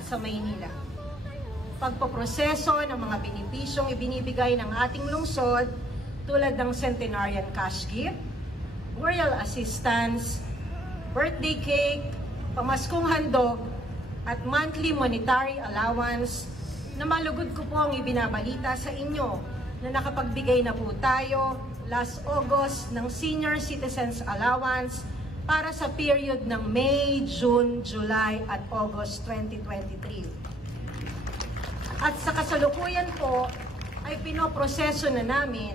sa Maynila. Pagpoproseso ng mga benepisyong ibinibigay ng ating lungsod tulad ng centenarian cash gift, royal assistance, birthday cake, pamaskong handog, at monthly monetary allowance na malugod ko po ang ibinabalita sa inyo na nakapagbigay na po tayo last August ng Senior Citizens Allowance para sa period ng May, June, July at August 2023. At sa kasalukuyan po ay pinoproseso na namin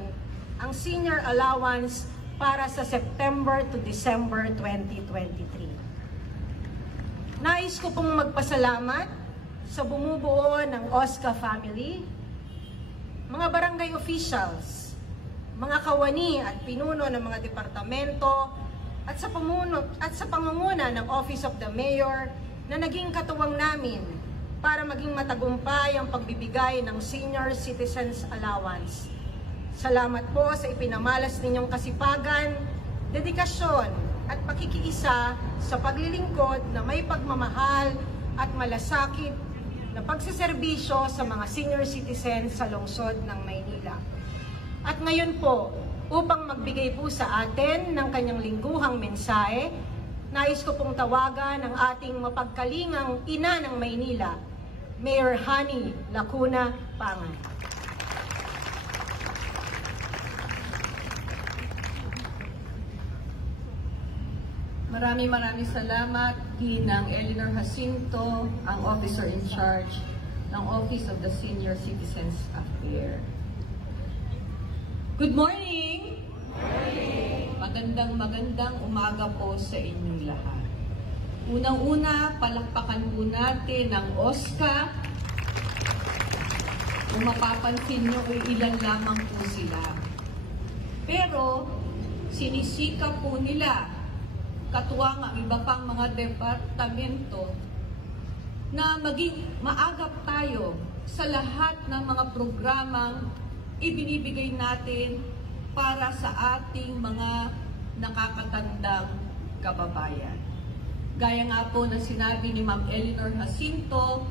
ang Senior Allowance para sa September to December 2023. Nais ko pong magpasalamat sa bumubuo ng OSCA family, mga barangay officials, mga kawani at pinuno ng mga departamento at sa pangunguna ng Office of the Mayor na naging katuwang namin para maging matagumpay ang pagbibigay ng Senior Citizens Allowance. Salamat po sa ipinamalas ninyong kasipagan, dedikasyon at pakikiisa sa paglilingkod na may pagmamahal at malasakit na pagsiserbisyo sa mga senior citizens sa lungsod ng Maynila. At ngayon po, upang magbigay po sa atin ng kanyang lingguhang mensahe, nais ko pong tawagan ang ating mapagkalingang ina ng Maynila, Mayor Honey Lacuna Pangan. Maraming salamat, Ginang Eleanor Jacinto, ang officer in charge ng Office of the Senior Citizens Affairs. Good morning! Magandang umaga po sa inyong lahat. Unang-una, palakpakan po natin ang OSCA. Kung mapapansin nyo, ilan lamang po sila. Pero, sinisikap po nila katuwang ang iba pang mga departamento na maging maagap tayo sa lahat ng mga programang ibinibigay natin para sa ating mga nakakatandang kababayan. Gaya nga po na sinabi ni Ma'am Eleanor Jacinto,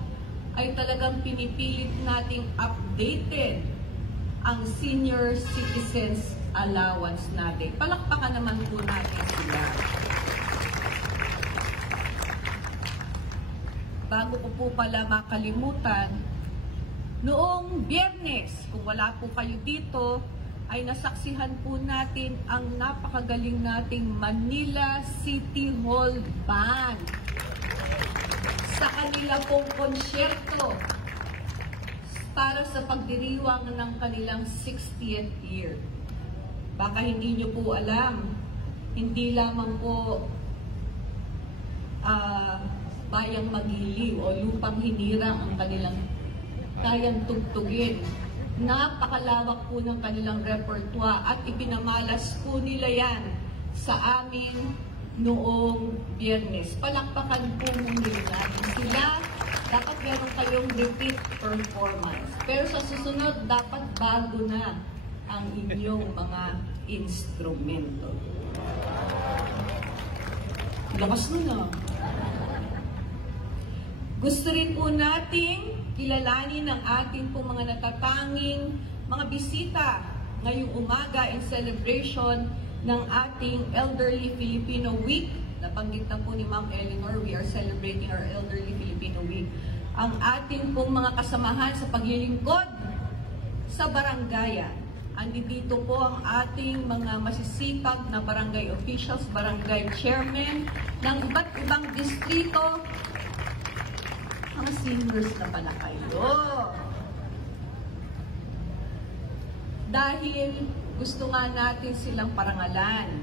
ay talagang pinipilit nating updated ang Senior Citizens Allowance natin. Palakpakan naman po natin sila. Bago ko po pala makalimutan, noong Biyernes, kung wala po kayo dito, ay nasaksihan po natin ang napakagaling nating Manila City Hall Band sa kanila pong konsyerto para sa pagdiriwang ng kanilang 60th year. Baka hindi nyo po alam, hindi lamang po bayang Magiliw o lupang hinirang ang kanilang kayang tugtugin. Napakalawak po ng kanilang repertoire at ipinamalas po nila yan sa amin noong Biyernes. Palakpakan po muna natin sila. Dapat meron kayong repeat performance. Pero sa susunod, dapat bago na ang inyong mga instrumento. Lakas mo na. Gusto rin po nating kilalanin ang ating pong mga natatanging mga bisita ngayong umaga in celebration ng ating Elderly Filipino Week. Nabanggit na po ni Ma'am Eleanor, we are celebrating our Elderly Filipino Week. Ang ating pong mga kasamahan sa paglilingkod sa barangayan. Andito po ang ating mga masisipag na barangay officials, barangay chairman ng iba't ibang distrito. Mga singers na pala kayo. Dahil gusto nga natin silang parangalan.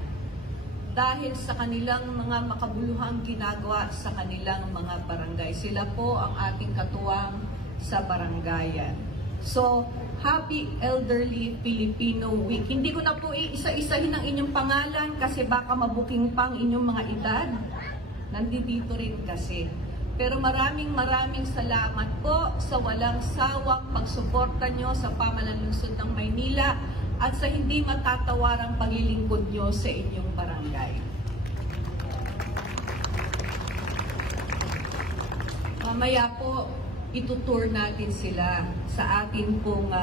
Dahil sa kanilang mga makabuluhang ginagawa sa kanilang mga barangay. Sila po ang ating katuwang sa barangayan. So, Happy Elderly Filipino Week. Hindi ko na po isa-isahin ang inyong pangalan kasi baka mabuking pang inyong mga edad. Nandito rin kasi. Pero maraming salamat po sa walang sawang pagsuporta nyo sa pamahalaan lungsod ng Maynila at sa hindi matatawarang paglilingkod nyo sa inyong barangay. mamaya po itutour natin sila sa atin pong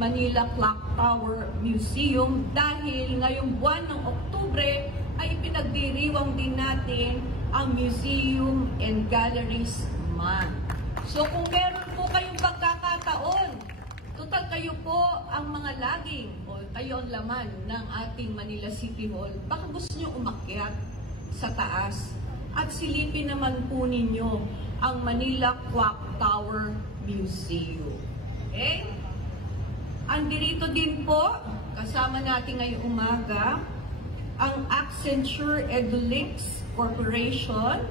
Manila Clock Tower Museum dahil ngayong buwan ng Oktubre ay pinagdiriwang din natin ang Museum and Galleries Month. So kung meron po kayong pagkakataon, total kayo po ang mga laging o kayo ang laman ng ating Manila City Hall, baka gusto nyo umakyat sa taas at silipin naman po ninyo ang Manila Clock Tower Museum. Okay? Andirito din po, kasama natin ngayong umaga, ang Accenture EduLinks Corporation.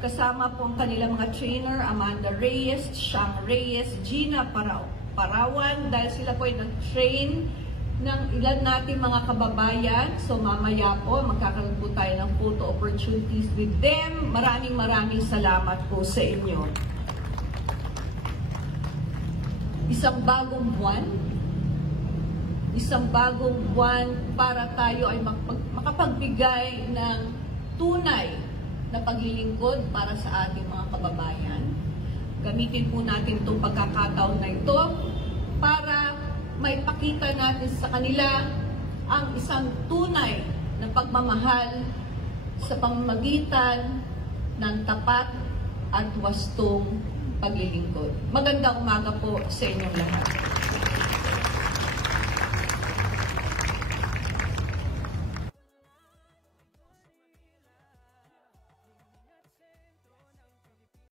Kasama po ang kanilang mga trainer, Amanda Reyes, Shang Reyes, Gina Parawan, dahil sila po ay nag-train ng ilan natin mga kababayan. So mamaya po, magkakaroon po tayo ng photo opportunities with them. Maraming salamat po sa inyo. Isang bagong buwan para tayo ay makapagbigay ng tunay na paglilingkod para sa ating mga kababayan. Gamitin po natin itong pagkakataon na ito para maipakita natin sa kanila ang isang tunay na pagmamahal sa pamamagitan ng tapat at wastong paglilingkod. Magandang umaga po sa inyong lahat.